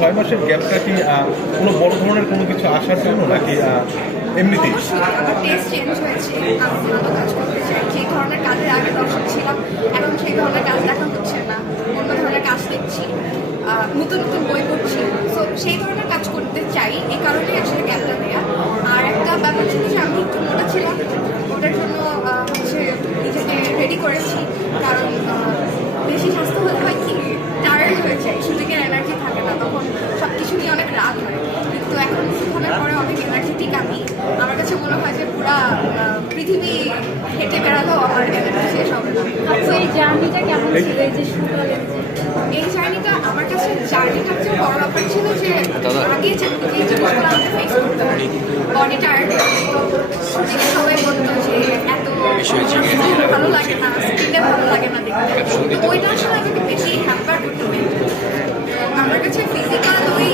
6 মাসের গ্যাপটা কি কোনো বড় ধরনের কোনো কিছু আসার জন্য নাকি এমনিতেই? টেস্ট চেঞ্জ হয়েছে, আমি ভালো কাজ করতে চাই। যে ধরনের কাজের আগে দর্শক ছিলাম, এখন সেই ধরনের কাজ দেখা হচ্ছে না, অন্য ধরনের কাজ দেখছি, নতুন নতুন বই পড়ছি। সো সেই ধরনের কাজ করতে চাই, এই কারণেই আসলে গ্যাপটা দেওয়া। আর একটা ব্যাপার ছিল যে আমি একটু মোটা ছিলাম, ওটার জন্য হচ্ছে নিজেকে রেডি করেছি। কারণ বেশি স্বাস্থ্য হলে হয় কি, টায়ার্ড হয়ে যায়, সুযোগের এনার্জি থাকে না, তখন সব কিছু নিয়ে অনেক রাগ হয়। কিন্তু এখন সুখনের পরে অনেক এনার্জেটিক আমি। আমার কাছে মনে হয় যে পুরা পৃথিবী হেঁটে বেড়ালেও আমার এনার্জি শেষ হবে না। আচ্ছা, এই জার্নিটা কেমন ছিল? এই যে এই জার্নিটা আমার কাছে জার্নিটার চেয়ে বড় ব্যাপার ছিল যে আগে যে জিনিসগুলো আমাকে ফেস করতে হয়, বডি টায়ার্ড শুটিংয়ে সবাই বলতো যে এত ভালো লাগে না, স্কিনটা ভালো লাগে না দেখতে। তো ওইটা আসলে আমাকে বেশি হ্যাম্পার করতে হয়েছে। আমার কাছে ফিজিক্যাল ওই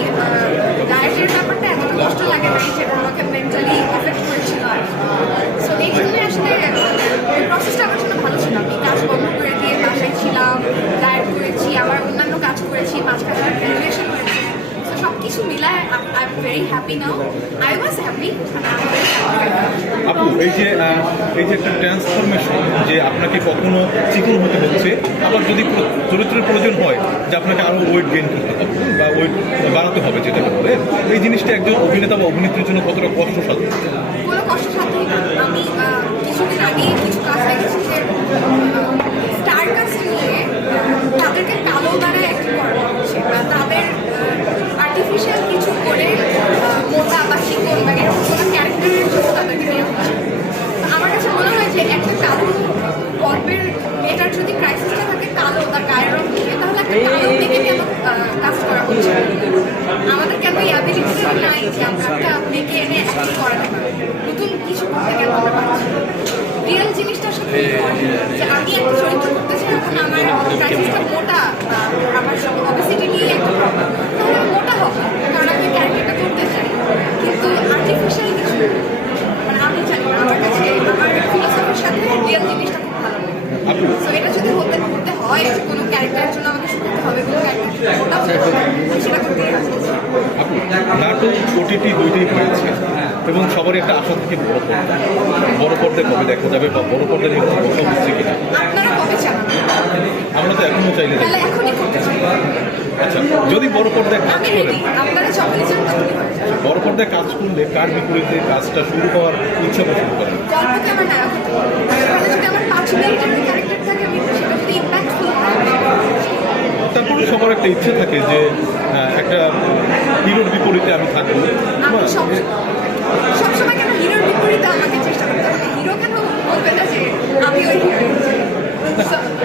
ডায়েটের ব্যাপারটা এতটা কষ্ট লাগে না, যেটা আমাকে মেন্টালি এফেক্ট করেছিল। আর সো এই জন্যই আসলে প্রসেসটা আমার জন্য ভালো ছিল। আমি কাজ বন্ধ করে দিয়ে বাসায় ছিলাম, ডায়েট করেছি, আবার অন্যান্য কাজ করেছি, মাঝখানে গ্রাজুয়েশন হয়েছে। তো সব কিছু মিলায় I am very happy now. I was happy. আপু, এই যে একটা ট্রান্সফরমেশন, যে আপনাকে কখনো চিকন হতে হচ্ছে, আবার যদি চরিত্রের প্রয়োজন হয় যে আপনাকে আরো ওয়েট গেইন করতে হবে বা ওয়েট বাড়াতে হবে, যেটা বলে, এই জিনিসটা একজন অভিনেতা বা অভিনেত্রীর জন্য কতটা কষ্টসাধ্য? কোনো কষ্টসাধ্য না। আমি কিছুদিন আগে কিছু কাজ দেখেছি যে স্টার কাস্ট নিয়ে তাদেরকে কালো দ্বারায় অ্যাক্টিং করানো হচ্ছে, বা তাদের আর্টিফিশিয়াল কিছু করে মোটা বা চিকন বা এরকম কোনো ক্যারেক্টারের জন্য তাদেরকে নেওয়া হচ্ছে। আমার কাছে মনে হয় যে একটা কালো গল্পের এটার যদি ক্রাইসিসটা থাকে কালো তার গায়ের রং দিয়ে, তাহলে একটা কালো থেকে কেন কাজ করা হচ্ছে? আমাদের কেন এই অ্যাবিলিটিটা নাই যে আমরা একটা মেয়েকে এনে অ্যাক্টিং করাতে পারি? নতুন কিছু করতে কেন আমরা পারছি? রিয়েল জিনিসটা সাথে যে আমি একটা চরিত্র করতে চাই, এখন আমার ক্রাইসিসটা মোটা, আমার অবেসিটি নিয়ে একটা প্রবলেম, তাহলে মোটা হবে, কারণ আমি ক্যারেক্টারটা করতে চাই। কিন্তু আর্টিফিশিয়াল কিছু মানে আমি জানি না, আমার কাছে আমার ফিলোসফির সাথে রিয়েল জিনিসটা খুব ভালো লাগে। সো এটা যদি করতে হয় যে কোনো ক্যারেক্টারের জন্য আমাকে শুনতে হবে, কোনো ক্যারেক্টার ওটা সেটা করতেই হবে। আপু, নাটক ওটিটি দুইটাই হয়েছে এবং সবারই একটা আশা থেকে বড় পর্দায় কবে দেখা যাবে বা বড় পর্দায় নিয়ে কথা হচ্ছে কিনা? আপনারা কবে চান? আমরা তো এখনো চাইলে তাহলে এখনই করতে চাই। আচ্ছা, যদি বড় পর্দায় কাজ আমি করেন, রেডি, আপনারা যখনই চান তখনই হয়ে যাবে। বড় পর্দায় কাজ করলে কার বিপরীতে কাজটা শুরু হওয়ার ইচ্ছা পোষণ করেন? গল্পকে আমার নায়ক হতে হবে। ওখানে যদি আমার 5 মিনিটের ক্যারেক্টার থাকে, আমি সেটা যদি ইম্প্যাক্টফুল হয়। তারপরে সবার একটা ইচ্ছে থাকে যে একটা হিরোর বিপরীতে আমি থাকবো। আমি সবসময় কেন হিরোর বিপরীতে আমাকে চেষ্টা করতে হবে? হিরো কেন বলবে না যে আমি ওই হিরোইন?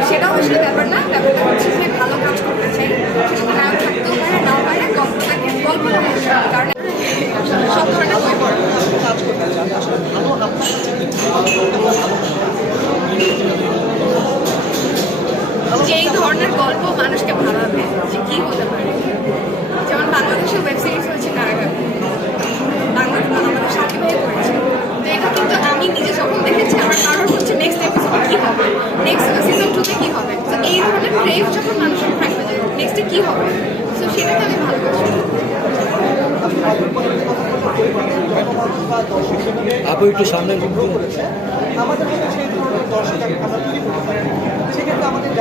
সেটাও আসলে ব্যাপার না। ব্যাপারটা হচ্ছে যে ভালো কাজ করতে চাই, সেটা নায়ক থাকতেও পারে, নাও পারে, গল্পটা কারণ সব ধরনের বই পড়া কাজ করতে চাই। আসলে ভালো যে এই ধরনের গল্প মানুষকে ভাবাবে যে কি হতে পারে। যেমন বাংলাদেশে ওয়েব সিরিজ হয়েছে কারাগার, আমাদের সাকিব ভাই করেছে। তো এটা কিন্তু আমি নিজে যখন দেখেছি, আমার কারণ হচ্ছে নেক্সট এপিসোডে কী হবে, নেক্সট সিজন 2-তে কী হবে। তো এই ধরনের ক্রেভ যখন মানুষের থাকবে যে নেক্সটে কী হবে, তো সেটাকে আমি ভালোবাসি। আপু একটু সামনে আমাদের সেই ধরনের দর্শক আমরা তৈরি করতে পারি। সেক্ষেত্রে আমাদের